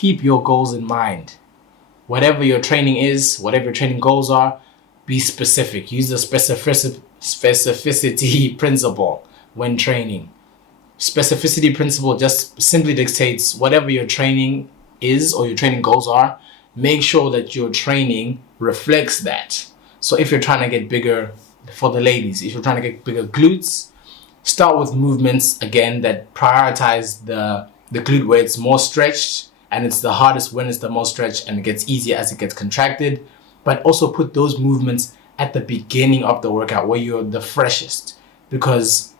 keep your goals in mind. Whatever your training is, whatever your training goals are, be specific. Use the specificity principle when training. Specificity principle just simply dictates whatever your training is or your training goals are, make sure that your training reflects that. So if you're trying to get bigger, for the ladies, if you're trying to get bigger glutes, start with movements again that prioritize the glute where it's more stretched, and it's the hardest when it's the most stretched, and it gets easier as it gets contracted. But also put those movements at the beginning of the workout where you're the freshest, because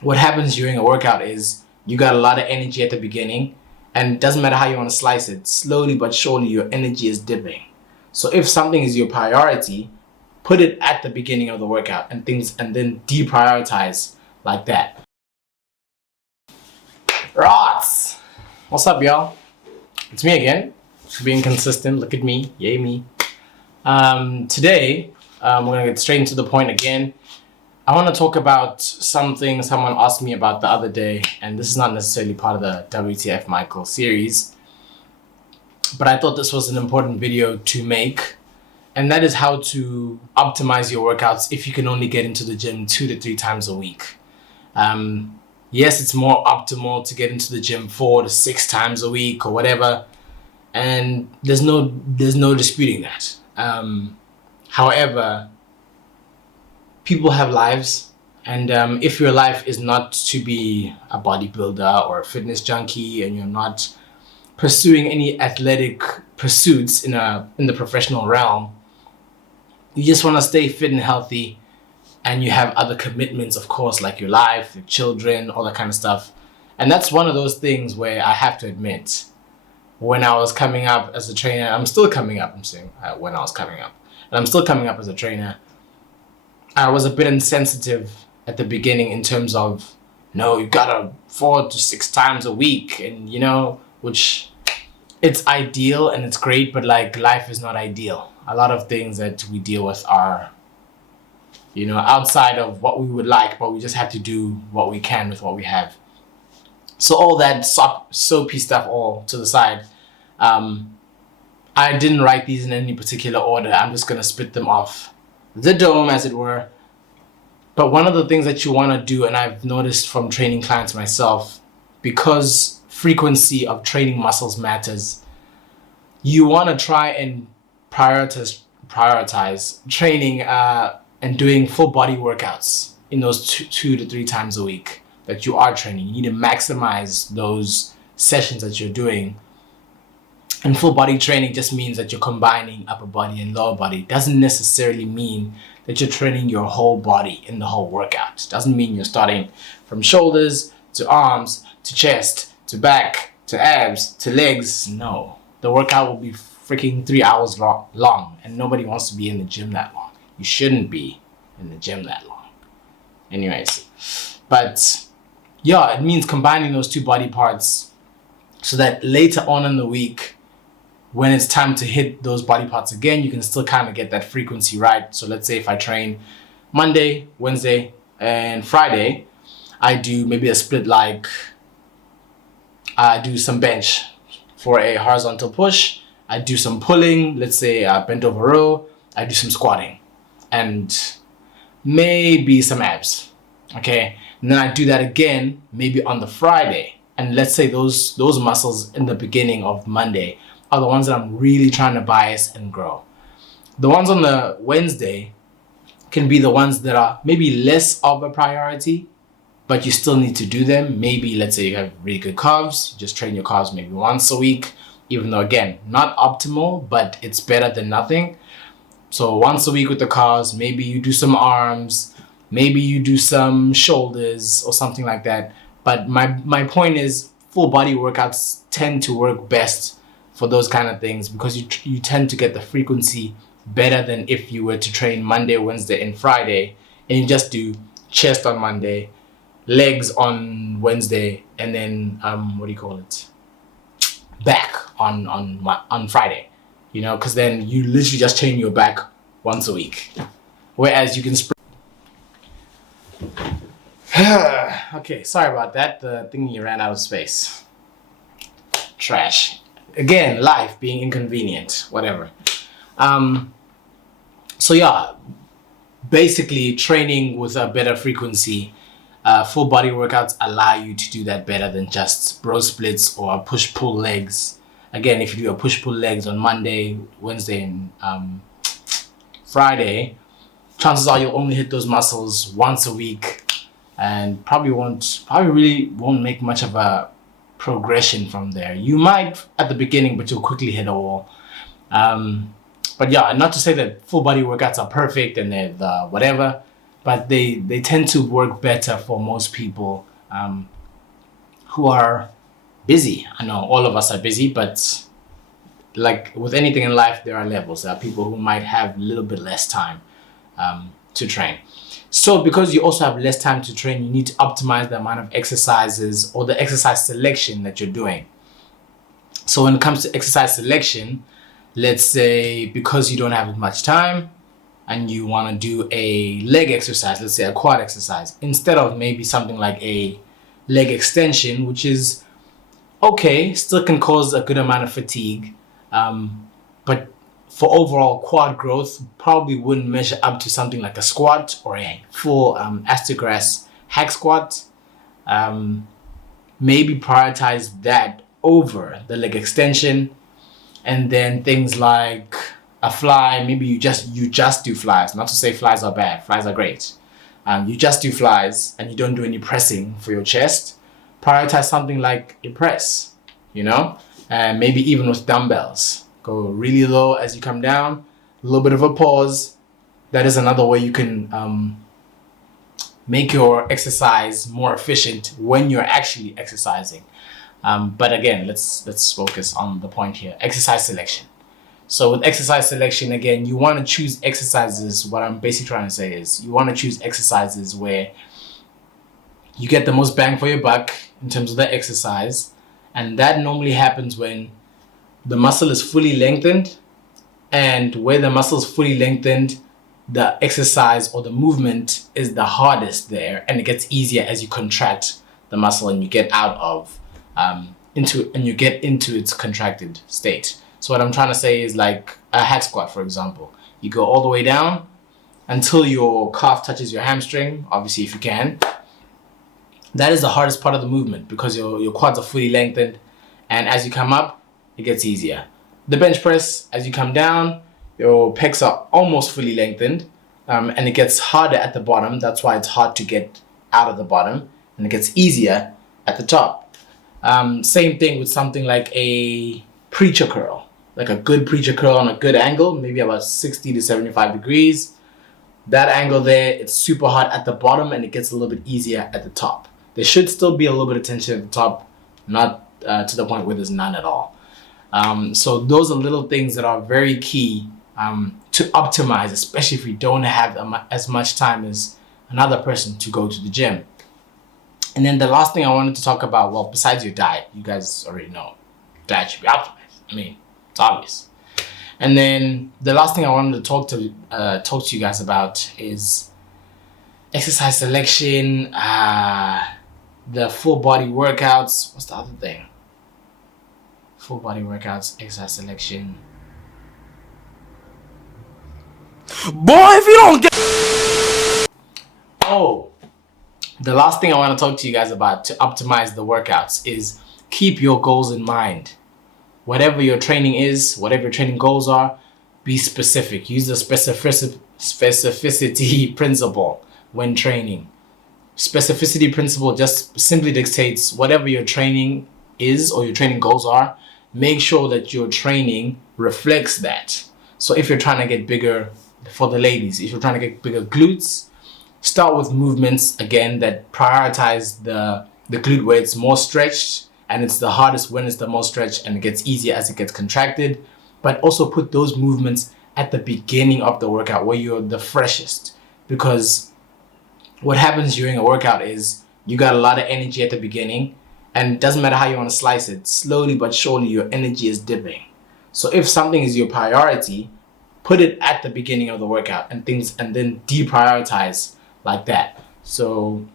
what happens during a workout is you got a lot of energy at the beginning, and it doesn't matter how you want to slice it, slowly but surely your energy is dipping. So if something is your priority, put it at the beginning of the workout and then deprioritize like that. Right. What's up, y'all? It's me again, being consistent. Look at me, yay me. Today, we're gonna get straight into the point again. I want to talk about something someone asked me about the other day, and this is not necessarily part of the WTF Michael series, but I thought this was an important video to make, and that is how to optimize your workouts if you can only get into the gym 2 to 3 times a week. Yes, it's more optimal to get into the gym 4 to 6 times a week or whatever, and there's no disputing that. However, people have lives, and if your life is not to be a bodybuilder or a fitness junkie, and you're not pursuing any athletic pursuits in the professional realm, you just want to stay fit and healthy, and you have other commitments, of course, like your life, your children, all that kind of stuff. And that's one of those things where I have to admit, when I was coming up as a trainer, I'm still coming up, I'm saying when I was coming up, and I'm still coming up as a trainer, I was a bit insensitive at the beginning in terms of, no, you gotta 4 to 6 times a week, and which it's ideal and it's great, but like life is not ideal. A lot of things that we deal with are, outside of what we would like, but we just have to do what we can with what we have. So all that soapy stuff all to the side. I didn't write these in any particular order. I'm just gonna spit them off the dome, as it were. But one of the things that you want to do, and I've noticed from training clients myself, because frequency of training muscles matters, you want to try and prioritize training and doing full body workouts in those 2 to 3 times a week that you are training. You need to maximize those sessions that you're doing. And full body training just means that you're combining upper body and lower body. It doesn't necessarily mean that you're training your whole body in the whole workout. It doesn't mean you're starting from shoulders to arms to chest to back to abs to legs. No, the workout will be freaking 3 hours long, and nobody wants to be in the gym that long. You shouldn't be in the gym that long. Anyways, but yeah, it means combining those 2 body parts so that later on in the week, when it's time to hit those body parts again, you can still kind of get that frequency right. So let's say if I train Monday, Wednesday, and Friday, I do maybe a split, like I do some bench for a horizontal push, I do some pulling, let's say bent over row, I do some squatting, and maybe some abs, okay? And then I do that again, maybe on the Friday. And let's say those muscles in the beginning of Monday are the ones that I'm really trying to bias and grow. The ones on the Wednesday can be the ones that are maybe less of a priority, but you still need to do them. Maybe let's say you have really good calves, you just train your calves maybe once a week, even though again, not optimal, but it's better than nothing. So once a week with the calves, maybe you do some arms, maybe you do some shoulders or something like that. But my point is, full body workouts tend to work best for those kind of things, because you tend to get the frequency better than if you were to train Monday, Wednesday, and Friday, and you just do chest on Monday, legs on Wednesday, and then back on Friday, because then you literally just train your back once a week, whereas you can okay, sorry about that. The thingy ran out of space. Trash. Again, life being inconvenient, whatever. So yeah, basically training with a better frequency. Full body workouts allow you to do that better than just bro splits or push pull legs. Again, if you do a push pull legs on Monday, Wednesday, and Friday, chances are you'll only hit those muscles once a week, and probably really won't make much of a progression from there. You might at the beginning, but you'll quickly hit a wall. But yeah, not to say that full body workouts are perfect and they're the whatever, but they tend to work better for most people who are busy. I know all of us are busy, but like with anything in life, there are levels. There are people who might have a little bit less time to train. So because you also have less time to train, you need to optimize the amount of exercises or the exercise selection that you're doing. So when it comes to exercise selection, let's say because you don't have much time and you want to do a leg exercise, let's say a quad exercise, instead of maybe something like a leg extension, which is okay, still can cause a good amount of fatigue, but for overall quad growth, probably wouldn't measure up to something like a squat or a full astergrass hack squat. Maybe prioritize that over the leg extension, and then things like a fly. Maybe you just do flies. Not to say flies are bad. Flies are great. You just do flies and you don't do any pressing for your chest. Prioritize something like a press, and maybe even with dumbbells. Go really low as you come down, a little bit of a pause. That is another way you can make your exercise more efficient when you're actually exercising. But again, let's focus on the point here, exercise selection. So with exercise selection, again, you want to choose exercises. What I'm basically trying to say is you want to choose exercises where you get the most bang for your buck in terms of the exercise. And that normally happens when the muscle is fully lengthened, and where the muscle is fully lengthened, the exercise or the movement is the hardest there, and it gets easier as you contract the muscle and you get out of into its contracted state. So what I'm trying to say is like a hack squat, for example. You go all the way down until your calf touches your hamstring, obviously if you can. That is the hardest part of the movement because your quads are fully lengthened, and as you come up, it gets easier. The bench press, as you come down, your pecs are almost fully lengthened, and it gets harder at the bottom. That's why it's hard to get out of the bottom, and it gets easier at the top. Same thing with something like a preacher curl, like a good preacher curl on a good angle, maybe about 60 to 75 degrees. That angle there, it's super hard at the bottom, and it gets a little bit easier at the top. There should still be a little bit of tension at the top, not to the point where there's none at all. So those are little things that are very key to optimize, especially if you don't have as much time as another person to go to the gym. And then the last thing I wanted to talk about, well, besides your diet, you guys already know, diet should be optimized. I mean, it's obvious. And then the last thing I wanted to talk to you guys about is exercise selection, the full body workouts. What's the other thing? Full body workouts, exercise selection. Boy, if you don't get... Oh, the last thing I want to talk to you guys about to optimize the workouts is keep your goals in mind. Whatever your training is, whatever your training goals are, be specific. Use the specificity principle when training. Specificity principle just simply dictates whatever your training is or your training goals are, make sure that your training reflects that. So if you're trying to get bigger, for the ladies, if you're trying to get bigger glutes, start with movements again that prioritize the glute where it's more stretched, and it's the hardest when it's the most stretched, and it gets easier as it gets contracted. But also put those movements at the beginning of the workout where you're the freshest, because what happens during a workout is you got a lot of energy at the beginning, and it doesn't matter how you want to slice it, slowly but surely your energy is dipping. So if something is your priority, put it at the beginning of the workout and then deprioritize like that. So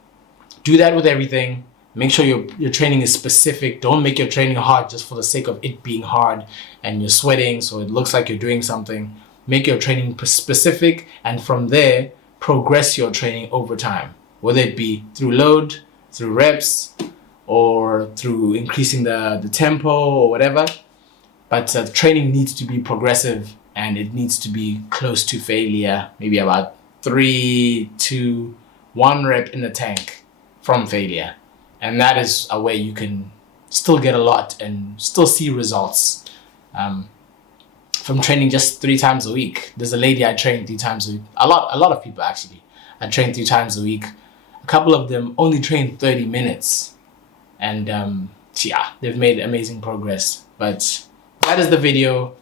do that with everything. Make sure your training is specific. Don't make your training hard just for the sake of it being hard and you're sweating so it looks like you're doing something. Make your training specific, and from there, progress your training over time, whether it be through load, through reps, or through increasing the tempo or whatever. But training needs to be progressive, and it needs to be close to failure, maybe about 3 to 1 rep in the tank from failure. And that is a way you can still get a lot and still see results from training just 3 times a week. There's a lady I train 3 times a week. A lot of people actually. I train 3 times a week. A couple of them only train 30 minutes. And yeah, they've made amazing progress. But that is the video.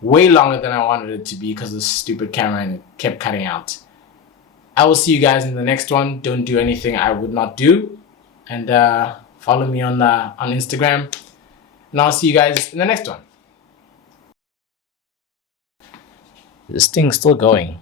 Way longer than I wanted it to be because of the stupid camera and it kept cutting out. I will see you guys in the next one. Don't do anything I would not do. And follow me on Instagram. And I'll see you guys in the next one. This thing's still going.